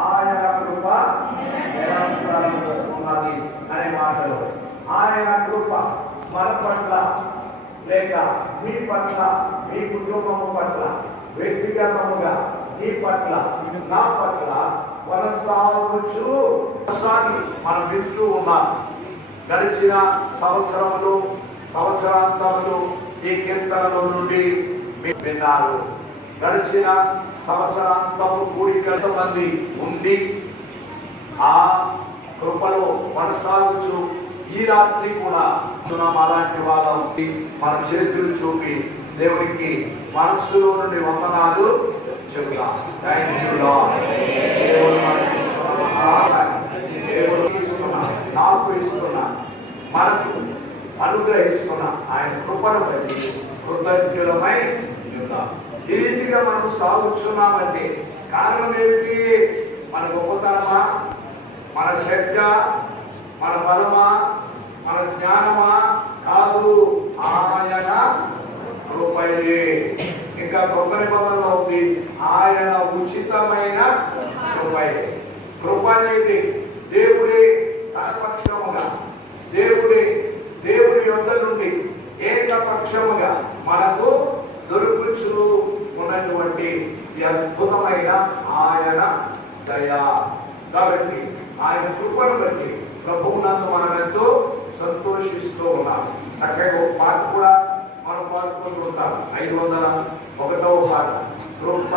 ఆయన కృప నిరంతరము ఉన్నది అనే మాటలు. ఆయన కృప మన పట్ల లేక మీ పట్ల, మీ కుటుంబము పట్ల, వ్యక్తిగతముగా మీ పట్ల, నా పట్ల కొనసాగుచు మనం వింటూ ఉన్నాం. గడిచిన సంవత్సరాంతములు ఈ కీర్తనల నుండి విన్నారు. గడిచిన సంవత్సరాంతము కూడిక మంది ఉండి ఆ కృపలో కొనసాగుచు ఈ రాత్రి కూడా అలాంటి వాళ్ళకి మన చేతులు చూపి దేవుడికి మనస్సులో నుండి వందనాలు చెబుతాం. దేవుడు ఇస్తున్నా, నాకు ఇస్తున్నా, మనకు అనుగ్రహిస్తున్నా ఆయన కృపను బట్టి కృతజ్ఞులమై ఉంటాం. ఈ రీతిగా మనం సాగుతున్నామంటే కారణం ఏమిటి? మన గొప్పతనమా, మన శక్తి, మన బలమా, మన జ్ఞానమా? కాదు, ఆయన కృపయే. ఇంకా కొత్త నిబంధనలో ఉంది ఆయన ఉచితమైన కృపయే. కృప అనేది దేవుడే తన పక్షముగా, దేవుడి యొద్ద నుండి ఏకపక్షముగా మనకు దొరుకుచు ఉన్నటువంటి అద్భుతమైన ఆయన దయ. కాబట్టి ఆయన కృపను బట్టి ప్రభువునందు మనం ఎంతో సంతోషిస్తూ ఉన్నాం. చక్కగా ఒక పాట కూడా మనం పాడుకుంటూ ఉంటాం. 501వ పాట. కృప